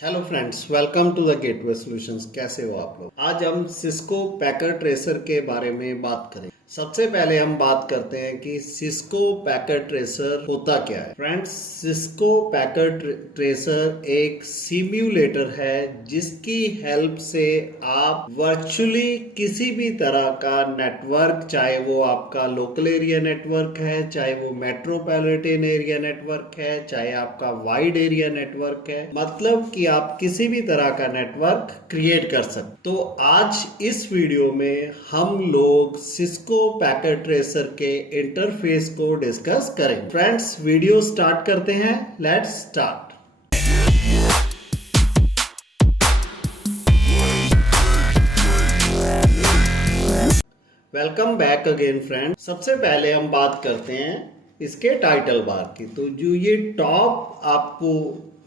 Hello friends, welcome to the Gateway Solutions. कैसे हो आप लोग? आज हम सिस्को पैकेट ट्रेसर के बारे में बात करें। सबसे पहले हम बात करते हैं कि सिस्को पैकेट ट्रेसर होता क्या है। फ्रेंड्स, सिस्को पैकेट ट्रेसर एक सिम्युलेटर है जिसकी हेल्प से आप वर्चुअली किसी भी तरह का नेटवर्क, चाहे वो आपका लोकल एरिया नेटवर्क है, चाहे वो मेट्रोपॉलिटन एरिया नेटवर्क है, चाहे आपका वाइड एरिया नेटवर्क है, मतलब कि आप किसी भी तरह का नेटवर्क क्रिएट कर सकते। तो आज इस वीडियो में हम लोग सिस्को पैकेट ट्रेसर के इंटरफेस को डिस्कस करेंगे। फ्रेंड्स, वीडियो स्टार्ट करते हैं। Let's start. Welcome back again friend. सबसे पहले हम बात करते हैं इसके टाइटल बार की। तो जो ये टॉप आपको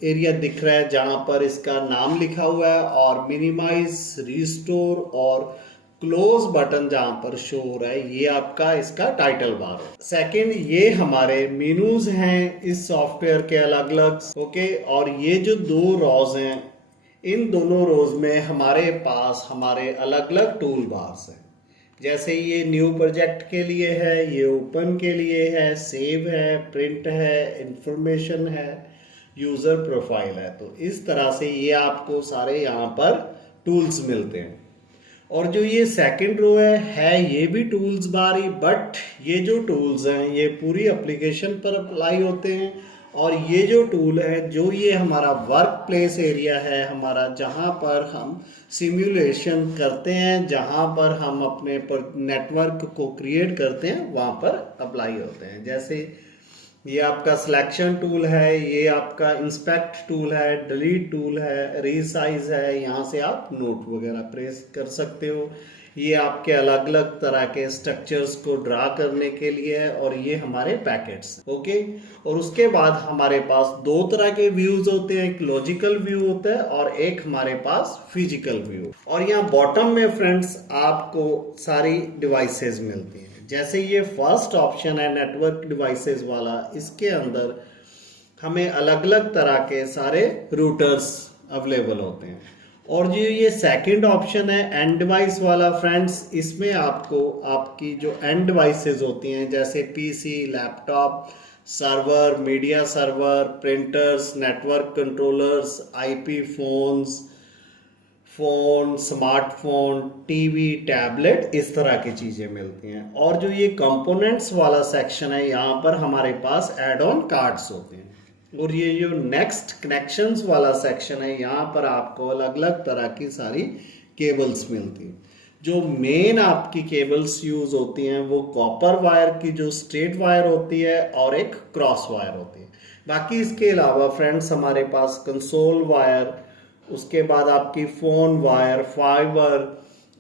एरिया दिख रहा है जहां पर इसका नाम लिखा हुआ है और मिनिमाइज, रिस्टोर और क्लोज बटन जहां पर शो हो रहा है, ये आपका इसका टाइटल बार है। सेकंड, ये हमारे मेनूज हैं इस सॉफ्टवेयर के अलग अलग। ओके, और ये जो दो रोज हैं, इन दोनों रोज में हमारे पास हमारे अलग अलग टूल बार्स हैं। जैसे ये न्यू प्रोजेक्ट के लिए है, ये ओपन के लिए है, सेव है, प्रिंट है, इंफॉर्मेशन है, यूजर प्रोफाइल है। तो इस तरह से ये आपको सारे यहाँ पर टूल्स मिलते हैं। और जो ये सेकंड रो है ये भी टूल्स बार ही, बट ये जो टूल्स हैं ये पूरी एप्लीकेशन पर अप्लाई होते हैं। और ये जो टूल है, जो ये हमारा वर्क प्लेस एरिया है हमारा, जहाँ पर हम सिमुलेशन करते हैं, जहाँ पर हम अपने नेटवर्क को क्रिएट करते हैं, वहाँ पर अप्लाई होते हैं। जैसे ये आपका सिलेक्शन टूल है, ये आपका इंस्पेक्ट टूल है, डिलीट टूल है, रीसाइज है, यहाँ से आप नोट वगैरह प्रेस कर सकते हो। ये आपके अलग अलग तरह के स्ट्रक्चर्स को ड्रा करने के लिए है। और ये हमारे पैकेट्स, ओके। और उसके बाद हमारे पास दो तरह के व्यूज होते हैं, एक लॉजिकल व्यू होता है और एक हमारे पास फिजिकल व्यू। और यहाँ बॉटम में फ्रेंड्स आपको सारी डिवाइसेस मिलती हैं। जैसे ये फर्स्ट ऑप्शन है नेटवर्क डिवाइसेस वाला, इसके अंदर हमें अलग अलग तरह के सारे रूटर्स अवेलेबल होते हैं। और जो ये सेकंड ऑप्शन है एंड डिवाइस वाला फ्रेंड्स, इसमें आपको आपकी जो एंड डिवाइसेस होती हैं, जैसे PC, laptop, server, media server, printers, network controllers, IP phones, phone, smartphone, TV, tablet, इस तरह की चीजें मिलती हैं। और जो ये कंपोनेंट्स वाला सेक्शन है, यहाँ पर हमारे पास एड ऑन कार्ड्स होते हैं। और ये जो नेक्स्ट कनेक्शंस वाला सेक्शन है, यहाँ पर आपको अलग अलग तरह की सारी केबल्स मिलती हैं। जो मेन आपकी केबल्स यूज होती हैं वो कॉपर वायर की जो स्ट्रेट वायर होती है और एक क्रॉस वायर होती है। बाकी इसके अलावा फ्रेंड्स हमारे पास कंसोल वायर, उसके बाद आपकी phone wire, fibre,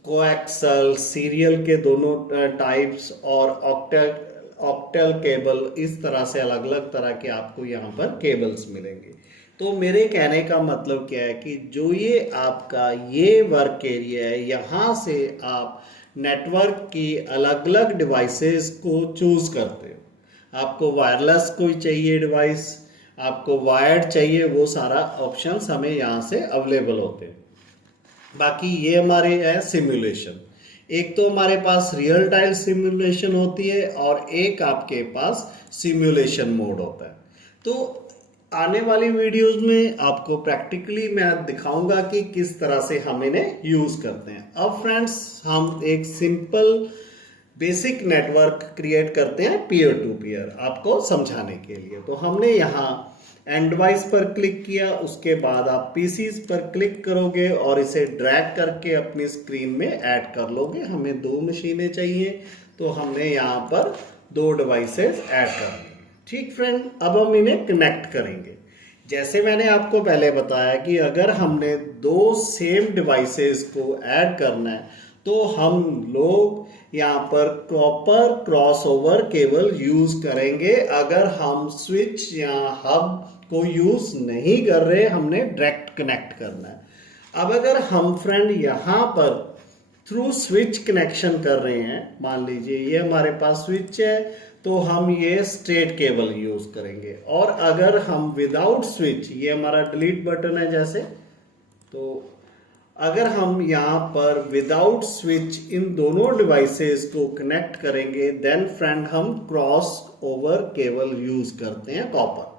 coaxial, serial के दोनों टाइप्स और ऑक्टेल केबल, इस तरह से अलग अलग तरह के आपको यहाँ पर केबल्स मिलेंगे। तो मेरे कहने का मतलब क्या है कि जो ये आपका ये वर्क एरिया है, यहाँ से आप नेटवर्क की अलग अलग डिवाइसेस को चूज करते हो। आपको वायरलेस कोई चाहिए डिवाइस, आपको वायर्ड चाहिए, वो सारा ऑप्शंस हमें यहाँ से अवेलेबल होते हैं। बाकी ये हमारे है सिमुलेशन। एक तो हमारे पास रियल टाइम सिमुलेशन होती है और एक आपके पास सिमुलेशन मोड होता है। तो आने वाली वीडियोस में आपको प्रैक्टिकली मैं दिखाऊंगा कि किस तरह से हम इन्हें यूज करते हैं। अब फ्रेंड्स, हम एक सिंपल बेसिक नेटवर्क क्रिएट करते हैं पीयर टू पीयर, आपको समझाने के लिए। तो हमने यहाँ एंड डिवाइस पर क्लिक किया, उसके बाद आप पीसीज पर क्लिक करोगे और इसे ड्रैग करके अपनी स्क्रीन में ऐड कर लोगे। हमें दो मशीनें चाहिए, तो हमने यहाँ पर दो डिवाइसेस ऐड कर ली। ठीक फ्रेंड, अब हम इन्हें कनेक्ट करेंगे। जैसे मैंने आपको पहले बताया कि अगर हमने दो सेम डिवाइसेस को ऐड करना है तो हम लोग यहाँ पर कॉपर क्रॉसओवर केबल यूज करेंगे। अगर हम स्विच या हब को यूज नहीं कर रहे, हमने डायरेक्ट कनेक्ट करना है। अब अगर हम फ्रेंड यहाँ पर थ्रू स्विच कनेक्शन कर रहे हैं, मान लीजिए ये हमारे पास स्विच है, तो हम ये स्ट्रेट केबल यूज करेंगे। और अगर हम विदाउट स्विच, ये हमारा डिलीट बटन है जैसे, तो अगर हम यहाँ पर विदाउट स्विच इन दोनों डिवाइसेस को कनेक्ट करेंगे, देन फ्रेंड हम क्रॉस ओवर केबल यूज करते हैं कॉपर।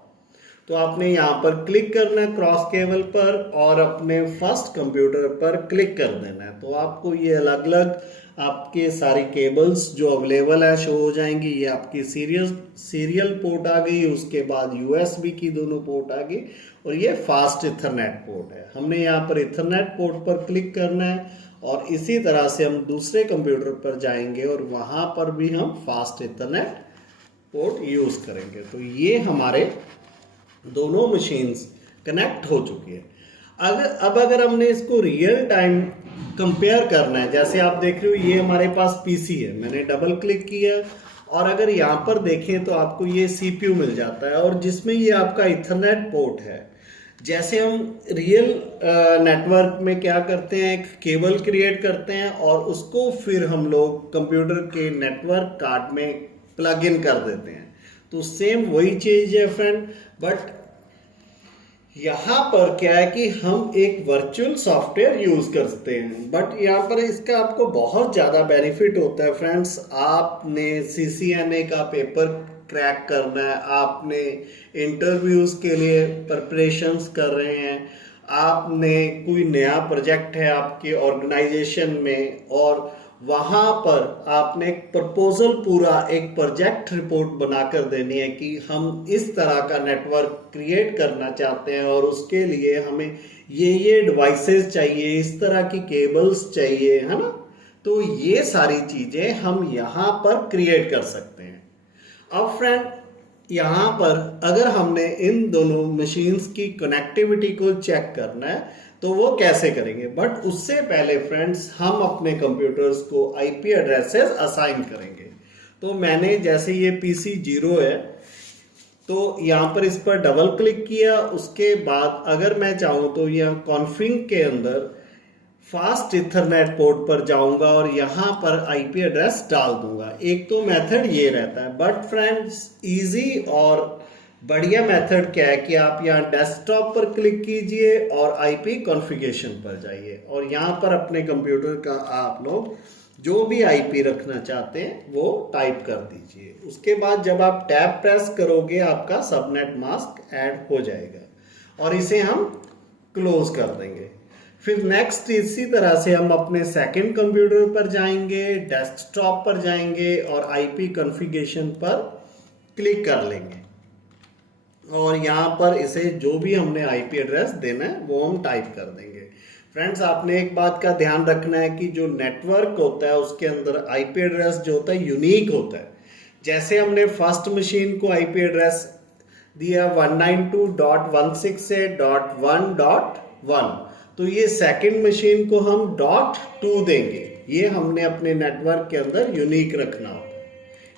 तो आपने यहाँ पर क्लिक करना है क्रॉस केबल पर और अपने फर्स्ट कंप्यूटर पर क्लिक कर देना है। तो आपको ये अलग अलग आपके सारी केबल्स जो अवेलेबल है शो हो जाएंगी। ये आपकी सीरियल पोर्ट आ गई, उसके बाद यूएसबी की दोनों पोर्ट आ गई, और ये फास्ट इथरनेट पोर्ट है। हमने यहाँ पर इथरनेट पोर्ट पर क्लिक करना है और इसी तरह से हम दूसरे कंप्यूटर पर जाएंगे और वहाँ पर भी हम फास्ट इथरनेट पोर्ट यूज करेंगे। तो ये हमारे दोनों मशीन्स कनेक्ट हो चुकी है। अगर हमने इसको रियल टाइम कंपेयर करना है, जैसे आप देख रहे हो ये हमारे पास पीसी है, मैंने डबल क्लिक किया और अगर यहाँ पर देखें तो आपको ये सीपीयू मिल जाता है और जिसमें ये आपका इथरनेट पोर्ट है। जैसे हम रियल नेटवर्क में क्या करते हैं, एक केबल क्रिएट करते हैं और उसको फिर हम लोग कंप्यूटर के नेटवर्क कार्ड में प्लग इन कर देते हैं। तो सेम वही चीज है फ्रेंड, बट यहाँ पर क्या है कि हम एक वर्चुअल सॉफ्टवेयर यूज करते हैं। बट यहाँ पर इसका आपको बहुत ज़्यादा बेनिफिट होता है फ्रेंड्स। आपने CCNA का पेपर क्रैक करना है, आपने इंटरव्यूज़ के लिए प्रिपरेशंस कर रहे हैं, आपने कोई नया प्रोजेक्ट है आपके ऑर्गेनाइजेशन में और वहाँ पर आपने एक प्रपोजल पूरा एक प्रोजेक्ट रिपोर्ट बनाकर देनी है कि हम इस तरह का नेटवर्क क्रिएट करना चाहते हैं और उसके लिए हमें ये डिवाइसेस चाहिए, इस तरह की केबल्स चाहिए, है ना। तो ये सारी चीज़ें हम यहाँ पर क्रिएट कर सकते हैं। अब फ्रेंड यहाँ पर अगर हमने इन दोनों मशीन्स की कनेक्टिविटी को चेक करना है तो वो कैसे करेंगे, बट उससे पहले फ्रेंड्स हम अपने कंप्यूटर्स को आईपी एड्रेसेस असाइन करेंगे। तो मैंने जैसे ये PC 0 है तो यहाँ पर इस पर डबल क्लिक किया, उसके बाद अगर मैं चाहूँ तो यहाँ कॉन्फ़िग के अंदर फास्ट इथरनेट पोर्ट पर जाऊंगा और यहाँ पर आईपी एड्रेस डाल दूंगा। एक तो मेथड ये रहता है, बट फ्रेंड्स इजी और बढ़िया मेथड क्या है कि आप यहाँ डेस्कटॉप पर क्लिक कीजिए और आईपी कॉन्फ़िगरेशन पर जाइए और यहाँ पर अपने कंप्यूटर का आप लोग जो भी आईपी रखना चाहते हैं वो टाइप कर दीजिए। उसके बाद जब आप टैब प्रेस करोगे आपका सबनेट मास्क ऐड हो जाएगा और इसे हम क्लोज कर देंगे। फिर नेक्स्ट इसी तरह से हम अपने सेकंड कंप्यूटर पर जाएंगे, डेस्कटॉप पर जाएंगे और आईपी कॉन्फ़िगरेशन पर क्लिक कर लेंगे और यहाँ पर इसे जो भी हमने आईपी एड्रेस देना है वो हम टाइप कर देंगे। फ्रेंड्स आपने एक बात का ध्यान रखना है कि जो नेटवर्क होता है उसके अंदर आईपी एड्रेस जो होता है यूनिक होता है। जैसे हमने फर्स्ट मशीन को आईपी एड्रेस दिया 192.168.1.1, तो ये सेकंड मशीन को हम .2 देंगे। ये हमने अपने नेटवर्क के अंदर यूनिक रखना होता है,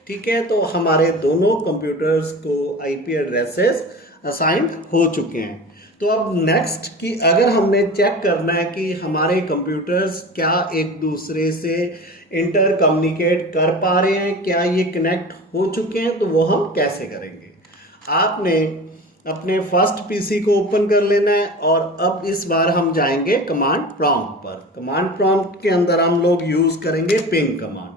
ठीक है। तो हमारे दोनों कंप्यूटर्स को आईपी एड्रेसेस असाइंड हो चुके हैं। तो अब नेक्स्ट कि अगर हमने चेक करना है कि हमारे कंप्यूटर्स क्या एक दूसरे से इंटर कम्युनिकेट कर पा रहे हैं, क्या ये कनेक्ट हो चुके हैं, तो वो हम कैसे करेंगे। आपने अपने फर्स्ट पीसी को ओपन कर लेना है और अब इस बार हम जाएंगे कमांड प्रॉम्प्ट पर। कमांड प्रॉम्प्ट के अंदर हम लोग यूज करेंगे पिंग कमांड।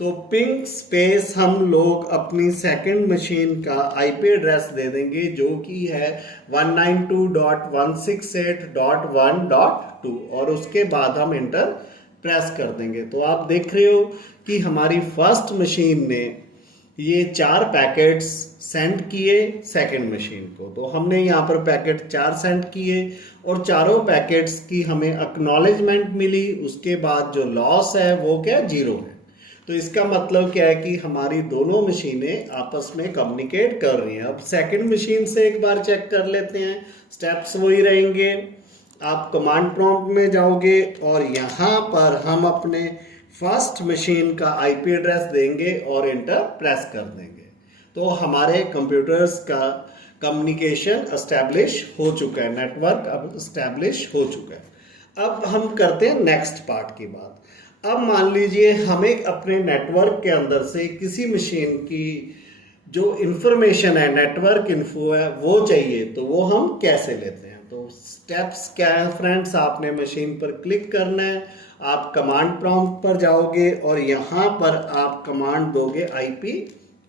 तो पिंग स्पेस हम लोग अपनी सेकंड मशीन का आईपी एड्रेस दे देंगे जो कि है 192.168.1.2 और उसके बाद हम इंटर प्रेस कर देंगे। तो आप देख रहे हो कि हमारी फर्स्ट मशीन ने ये 4 पैकेट्स सेंड किए सेकंड मशीन को। तो हमने यहाँ पर पैकेट 4 सेंड किए और चारों पैकेट्स की हमें एक्नॉलेजमेंट मिली। उसके बाद जो लॉस है वो क्या 0 है। तो इसका मतलब क्या है कि हमारी दोनों मशीनें आपस में कम्युनिकेट कर रही हैं। अब सेकंड मशीन से एक बार चेक कर लेते हैं, स्टेप्स वही रहेंगे। आप कमांड प्रॉम्प्ट में जाओगे और यहाँ पर हम अपने फर्स्ट मशीन का आईपी एड्रेस देंगे और इंटर प्रेस कर देंगे। तो हमारे कंप्यूटर्स का कम्युनिकेशन एस्टैब्लिश हो चुका है, नेटवर्क अब एस्टैब्लिश हो चुका है। अब हम करते हैं नेक्स्ट पार्ट की बात। अब मान लीजिए हमें अपने नेटवर्क के अंदर से किसी मशीन की जो इंफॉर्मेशन है, नेटवर्क इन्फो है, वो चाहिए, तो वो हम कैसे लेते हैं। तो स्टेप्स क्या है फ्रेंड्स, आपने मशीन पर क्लिक करना है, आप कमांड प्रॉम्प्ट पर जाओगे और यहाँ पर आप कमांड दोगे IP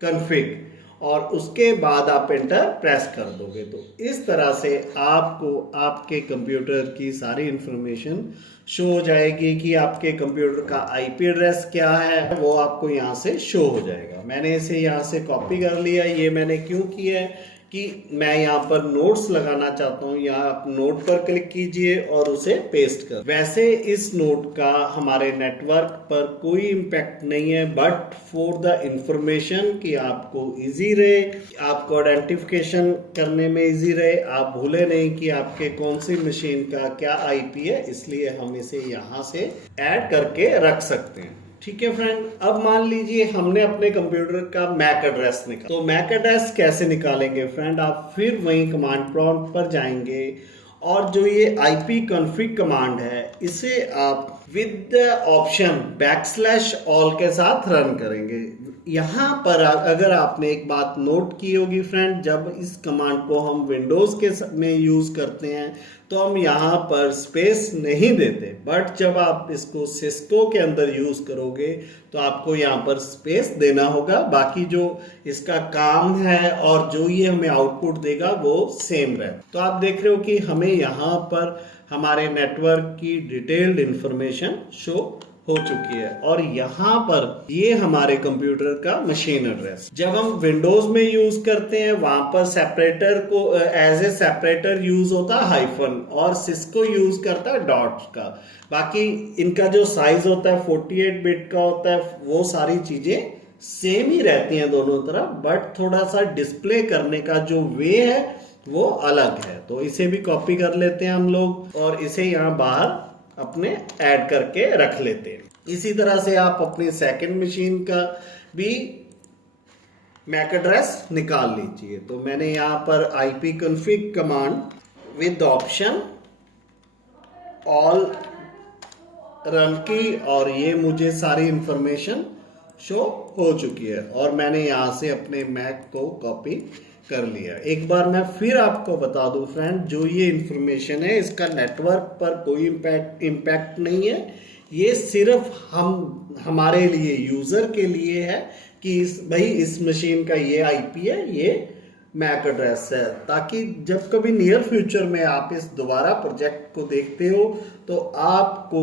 config और उसके बाद आप एंटर प्रेस कर दोगे। तो इस तरह से आपको आपके कंप्यूटर की सारी इंफॉर्मेशन शो हो जाएगी कि आपके कंप्यूटर का IP एड्रेस क्या है, वो आपको यहाँ से शो हो जाएगा। मैंने इसे यहाँ से कॉपी कर लिया। ये मैंने क्यों किया है कि मैं यहाँ पर नोट्स लगाना चाहता हूँ। यहाँ आप नोट पर क्लिक कीजिए और उसे पेस्ट कर। वैसे इस नोट का हमारे नेटवर्क पर कोई इम्पैक्ट नहीं है, बट फॉर द इंफॉर्मेशन कि आपको इजी रहे, आपको आइडेंटिफिकेशन करने में इजी रहे, आप भूले नहीं कि आपके कौन सी मशीन का क्या IP है, इसलिए हम इसे यहाँ से ऐड करके रख सकते हैं। ठीक है फ्रेंड, अब मान लीजिए हमने अपने कंप्यूटर का मैक एड्रेस निकाला। तो मैक एड्रेस कैसे निकालेंगे फ्रेंड, आप फिर वही कमांड प्रॉम्प्ट पर जाएंगे और जो ये IP config कमांड है, इसे आप विद द ऑप्शन \all के साथ रन करेंगे। यहाँ पर अगर आपने एक बात नोट की होगी फ्रेंड, जब इस कमांड को हम विंडोज के में यूज करते हैं तो हम यहाँ पर स्पेस नहीं देते, बट जब आप इसको सिस्को के अंदर यूज करोगे तो आपको यहाँ पर स्पेस देना होगा। बाकी जो इसका काम है और जो ये हमें आउटपुट देगा वो सेम रहे। तो आप देख रहे हो कि हमें यहाँ पर हमारे नेटवर्क की डिटेल्ड इंफॉर्मेशन शो हो चुकी है और यहाँ पर ये हमारे कंप्यूटर का मशीन एड्रेस। जब हम विंडोज में यूज करते हैं वहां पर सेपरेटर को एज ए सेपरेटर यूज होता है हाइफन, और सिस्को यूज करता है डॉट्स का। बाकी इनका जो साइज होता है 48 बिट का होता है, वो सारी चीजें सेम ही रहती हैं दोनों तरफ, बट थोड़ा सा डिस्प्ले करने का जो वे है वो अलग है। तो इसे भी कॉपी कर लेते हैं हम लोग और इसे यहाँ बाहर अपने ऐड करके रख लेते हैं। इसी तरह से आप अपनी सेकंड मशीन का भी मैक एड्रेस निकाल लीजिए। तो मैंने यहाँ पर IP config command with option all run की और ये मुझे सारी इंफॉर्मेशन शो हो चुकी है और मैंने यहाँ से अपने मैक को कॉपी कर लिया। एक बार मैं फिर आपको बता दूं फ्रेंड, जो ये इंफॉर्मेशन है इसका नेटवर्क पर कोई इम्पैक्ट नहीं है। ये सिर्फ हमारे लिए, यूजर के लिए है कि भाई इस मशीन का ये IP है, ये मैक एड्रेस है, ताकि जब कभी नियर फ्यूचर में आप इस दोबारा प्रोजेक्ट को देखते हो तो आपको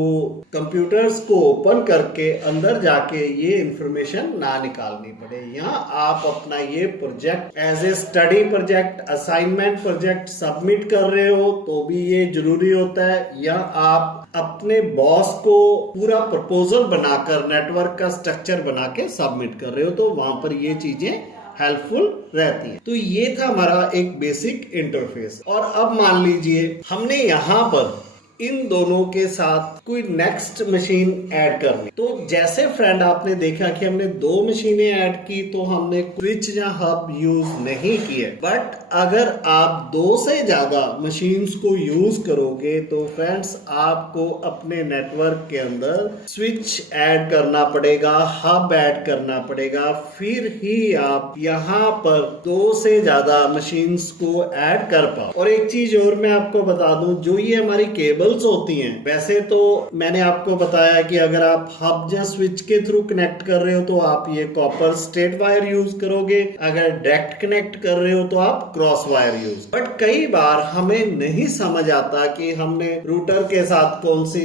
कंप्यूटर्स को ओपन करके अंदर जाके ये इंफॉर्मेशन ना निकालनी पड़े। यहाँ आप अपना ये project as a study project, assignment project submit कर रहे हो तो भी ये जरूरी होता है, या आप अपने बॉस को पूरा प्रपोजल बनाकर नेटवर्क का स्ट्रक्चर बना के सबमिट कर रहे हो, तो वहां पर ये चीजें हेल्पफुल रहती है। तो ये था हमारा एक बेसिक इंटरफेस। और अब मान लीजिए हमने यहाँ पर इन दोनों के साथ कोई नेक्स्ट मशीन ऐड करनी। तो जैसे फ्रेंड आपने देखा कि हमने दो मशीनें ऐड की तो हमने स्विच या हब यूज नहीं किए, बट अगर आप दो से ज्यादा मशीन्स को यूज करोगे तो फ्रेंड्स आपको अपने नेटवर्क के अंदर स्विच ऐड करना पड़ेगा, हब ऐड करना पड़ेगा, फिर ही आप यहाँ पर दो से ज्यादा मशीन्स को ऐड कर पाओ। और एक चीज और मैं आपको बता दूं, जो ये हमारी केबल्स होती हैं, वैसे तो मैंने आपको बताया कि अगर आप हब या स्विच के थ्रू कनेक्ट कर रहे हो तो आप ये कॉपर स्ट्रेट वायर यूज करोगे, अगर डायरेक्ट कनेक्ट कर रहे हो तो आप क्रॉस वायर यूज। बट कई बार हमें नहीं समझ आता कि हमने रूटर के साथ कौन सी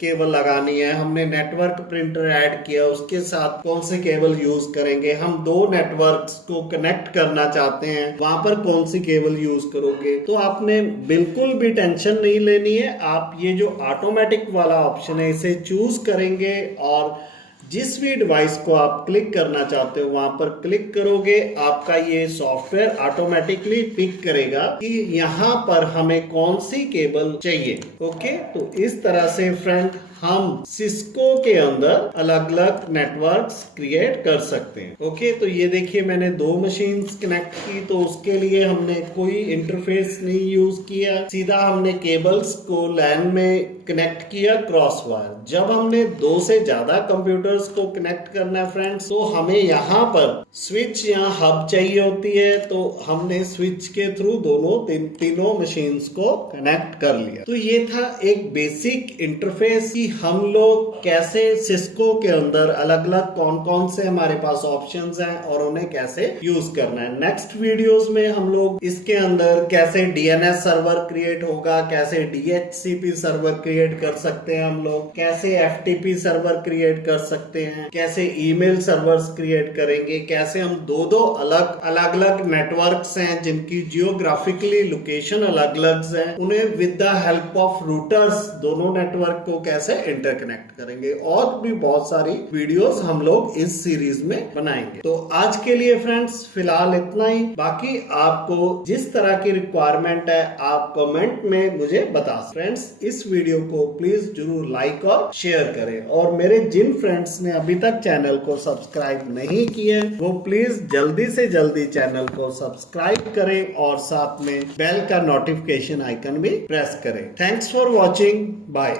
केबल लगानी है, हमने नेटवर्क प्रिंटर ऐड किया उसके साथ कौन सी केबल यूज करेंगे, हम दो नेटवर्क्स को कनेक्ट करना चाहते हैं वहां पर कौन सी केबल यूज करोगे। तो आपने बिल्कुल भी टेंशन नहीं लेनी है, आप ये जो ऑटोमेटिक वाला ऑप्शन है इसे चूज करेंगे और जिस भी डिवाइस को आप क्लिक करना चाहते हो वहां पर क्लिक करोगे, आपका ये सॉफ्टवेयर ऑटोमेटिकली पिक करेगा कि यहाँ पर हमें कौन सी केबल चाहिए। ओके, तो इस तरह से फ्रेंड हम सिस्को के अंदर अलग अलग नेटवर्क्स क्रिएट कर सकते हैं। ओके, तो ये देखिए मैंने दो मशीन्स कनेक्ट की, तो उसके लिए हमने कोई इंटरफेस नहीं यूज किया, सीधा हमने केबल्स को लैन में कनेक्ट किया क्रॉस वायर। जब हमने दो से ज्यादा कंप्यूटर्स रूटर्स को कनेक्ट करना है फ्रेंड्स, तो हमें यहाँ पर स्विच या हब चाहिए होती है। तो हमने स्विच के थ्रू दोनों तीनों मशीन्स को कनेक्ट कर लिया। तो ये था एक बेसिक इंटरफेस कि हम लोग कैसे सिस्को के अंदर अलग अलग कौन कौन से हमारे पास ऑप्शंस हैं और उन्हें कैसे यूज करना है। नेक्स्ट वीडियोस में हम लोग इसके अंदर कैसे डीएनएस सर्वर क्रिएट होगा, कैसे डीएचसीपी सर्वर क्रिएट कर सकते हैं हम लोग, कैसे एफटीपी सर्वर क्रिएट कर सकते हैं, कैसे ईमेल सर्वर्स क्रिएट करेंगे, कैसे हम दो अलग अलग नेटवर्क्स हैं जिनकी जियोग्राफिकली लोकेशन अलग अलग है, उन्हें with the help of routers दोनों नेटवर्क को कैसे इंटरकनेक्ट करेंगे। और भी बहुत सारी वीडियोस हम लोग इस सीरीज में बनाएंगे। तो आज के लिए फ्रेंड्स फिलहाल इतना ही। बाकी आपको जिस तरह की रिक्वायरमेंट है आप कमेंट में मुझे बता। फ्रेंड्स इस वीडियो को प्लीज जरूर लाइक और शेयर करें, और मेरे जिन फ्रेंड्स ने अभी तक चैनल को सब्सक्राइब नहीं किए वो प्लीज जल्दी से जल्दी चैनल को सब्सक्राइब करें और साथ में बेल का नोटिफिकेशन आइकन भी प्रेस करें। Thanks for watching, bye.